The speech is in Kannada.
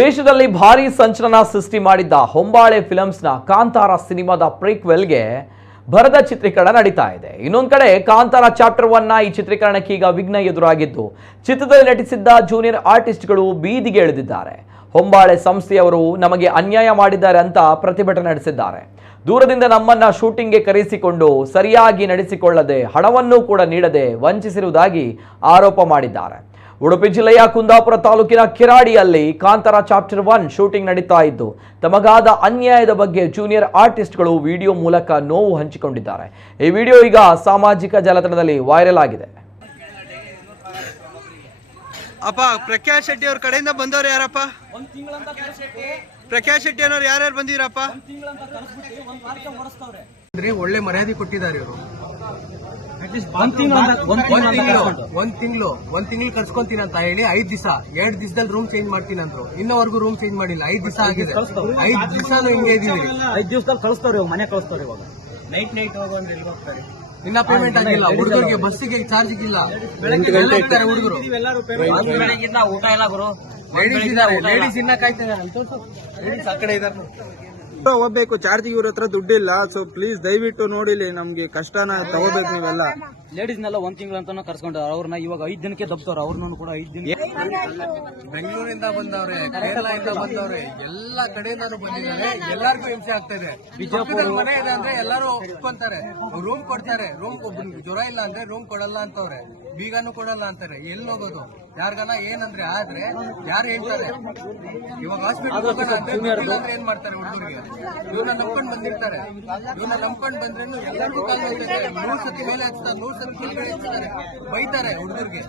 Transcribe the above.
ದೇಶದಲ್ಲಿ ಭಾರಿ ಸಂಚಲನ ಸೃಷ್ಟಿ ಮಾಡಿದ್ದ ಹೊಂಬಾಳೆ ಫಿಲ್ಮ್ಸ್ನ ಕಾಂತಾರ ಸಿನಿಮಾದ ಪ್ರೀಕ್ವೆಲ್ಗೆ ಭರದ ಚಿತ್ರೀಕರಣ ನಡೀತಾ ಇದೆ. ಇನ್ನೊಂದು ಕಡೆ ಕಾಂತಾರ ಚಾಪ್ಟರ್ 1ನ ಈ ಚಿತ್ರೀಕರಣಕ್ಕೆ ಈಗ ವಿಘ್ನ ಎದುರಾಗಿದ್ದು ಚಿತ್ರದಲ್ಲಿ ನಟಿಸಿದ್ದ ಜೂನಿಯರ್ ಆರ್ಟಿಸ್ಟ್ಗಳು ಬೀದಿಗೆ ಇಳಿದಿದ್ದಾರೆ. ಹೊಂಬಾಳೆ ಸಂಸ್ಥೆಯವರು ನಮಗೆ ಅನ್ಯಾಯ ಮಾಡಿದ್ದಾರೆ ಅಂತ ಪ್ರತಿಭಟನೆ ನಡೆಸಿದ್ದಾರೆ. ದೂರದಿಂದ ನಮ್ಮನ್ನ ಶೂಟಿಂಗ್ಗೆ ಕರೆಸಿಕೊಂಡು ಸರಿಯಾಗಿ ನಡೆಸಿಕೊಳ್ಳದೆ ಹಣವನ್ನು ಕೂಡ ನೀಡದೆ ವಂಚಿಸಿರುವುದಾಗಿ ಆರೋಪ ಮಾಡಿದ್ದಾರೆ. ಉಡುಪಿ ಜಿಲ್ಲೆಯ ಕುಂದಾಪುರ ತಾಲೂಕಿನ ಕಿರಾಡಿಯಲ್ಲಿ ಕಾಂತಾರ ಚಾಪ್ಟರ್ 1 ಶೂಟಿಂಗ್ ನಡೀತಾ ಇದ್ದು ತಮಗಾದ ಅನ್ಯಾಯದ ಬಗ್ಗೆ ಜೂನಿಯರ್ ಆರ್ಟಿಸ್ಟ್ಗಳು ವಿಡಿಯೋ ಮೂಲಕ ನೋವು ಹಂಚಿಕೊಂಡಿದ್ದಾರೆ. ಈ ವಿಡಿಯೋ ಈಗ ಸಾಮಾಜಿಕ ಜಾಲತಾಣದಲ್ಲಿ ವೈರಲ್ ಆಗಿದೆ. ಅಪ್ಪ ಪ್ರಕಾಶ್ ಶೆಟ್ಟಿ ಅವ್ರ ಕಡೆಯಿಂದ ಬಂದವರು ಯಾರಪ್ಪ? ಪ್ರಕಾಶ್ ಶೆಟ್ಟಿ ಅನ್ನೋರು ಯಾರ್ಯಾರು ಬಂದಿರಪ್ಪ? ಒಳ್ಳೆ ಮರ್ಯಾದೆ ಕೊಟ್ಟಿದ್ದಾರೆ ಇವರು. ಒಂದ್ ತಿಂಗಳು ಕರ್ಸ್ಕೊಂತೀನಿ ಅಂತ ಹೇಳಿ 5 ದಿವಸ 2 ದಿವಸದಲ್ಲಿ ರೂಮ್ ಚೇಂಜ್ ಮಾಡ್ತೀನಿ ಅಂದ್ರು. ಇನ್ನವರೆಗೂ ರೂಮ್ ಚೇಂಜ್ ಮಾಡಿಲ್ಲ. 5 ದಿವಸ ಆಗಿದೆ. 5 ದಿವಸನೂ ಹಿಂಗೆ ಇದೀವಿ. 5 ದಿವಸದಲ್ಲಿ ಕಳಿಸ್ತಾರೆ, ಮನೆ ಕಳಿಸ್ತಾರೆ. ಇವಾಗ ನೈಟ್ ಹೋಗೋಂದ್ರೆ ಎಲ್ಲಿ ಹೋಗ್ತಾರೆ? ಇನ್ನ ಪೇಮೆಂಟ್ ಆಗಿಲ್ಲ ಹುಡುಗರಿಗೆ, ಬಸ್ಸಿಗೆ ಚಾರ್ಜ್ ಇಲ್ಲ. ಹುಡುಗರು ಊಟ ಇಲ್ಲ ಗುರು. ಲೇಡೀಸ್ ಇದ್ದಾರೆ, ಲೇಡೀಸ್ ಇನ್ನ ಕಾಯ್ತಾರೆ. ಲೇಡೀಸ್ ಆ ಕಡೆ ಇದಾರೆ. ಹೋಗ್ಬೇಕು, ಚಾರ್ಜಿಗೆ ಇವ್ರ ಹತ್ರ ದುಡ್ಡಿಲ್ಲ. ಸೊ ಪ್ಲೀಸ್ ದಯವಿಟ್ಟು ನೋಡಿಲಿ, ನಮ್ಗೆ ಕಷ್ಟನ ತಗೋಬೇಕು ನೀವೆಲ್ಲ. ಲೇಡೀಸ್ನೆಲ್ಲ 1 ತಿಂಗಳು ಅಂತಾನು ಕರ್ಸ್ಕೊಂಡ್ರು. ಅವ್ರನ್ನ ಇವಾಗ 5 ದಿನಕ್ಕೆ ದಬ್ತವ್ರು. ಅವ್ರನ್ನೂ ಕೂಡ 5 ದಿನ. ಬೆಂಗಳೂರಿಂದ ಬಂದವ್ರೆ, ಕೇರಳದಿಂದ ಬಂದವ್ರೆ, ಎಲ್ಲಾ ಕಡೆಯಿಂದಾನು ಬಂದಿದ್ದಾರೆ. ಎಲ್ಲಾರ್ಗು ಹಿಂಸೆ ಆಗ್ತಾ ಇದೆ. ಬಿಜಾಪುರ ಮನೆ ಇದೆ ಅಂದ್ರೆ ಎಲ್ಲಾರು ಒಪ್ಕೊಂತಾರೆ, ರೂಮ್ ಕೊಡ್ತಾರೆ. ರೂಮ್ ಜ್ವರ ಇಲ್ಲ ಅಂದ್ರೆ ರೂಮ್ ಕೊಡಲ್ಲ ಅಂತವ್ರೆ, ಬೀಗನು ಕೊಡಲ್ಲ ಅಂತಾರೆ. ಎಲ್ಲಿ ಹೋಗೋದು? ಯಾರ್ಗನ ಏನಂದ್ರೆ ಆದ್ರೆ ಯಾರು ಹೇಳ್ತಾರೆ? ಇವಾಗ ಹಾಸ್ಪಿಟಲ್ ಹೋಗೋಣ ಅಂದ್ರೆ ಏನ್ ಮಾಡ್ತಾರೆ? ಹುಡುಗರಿಗೆ ಇವ್ರನ್ನ ನಂಬ್ಕೊಂಡ್ ಬಂದಿರ್ತಾರೆ. ಇವ್ರನ್ನ ನಂಬ್ಕೊಂಡ್ ಬಂದ್ರೇನು ಎಲ್ಲರಿಗೂ ಕಾಲ್ ಹೋಗ್ತಾರೆ. 100 ಸತಿ ಮೇಲೆ ಹಚ್ತಾರೆ, 100 ಸತಿ ಹಚ್ತಾರೆ, ಬೈತಾರೆ ಹುಡುಗರಿಗೆ.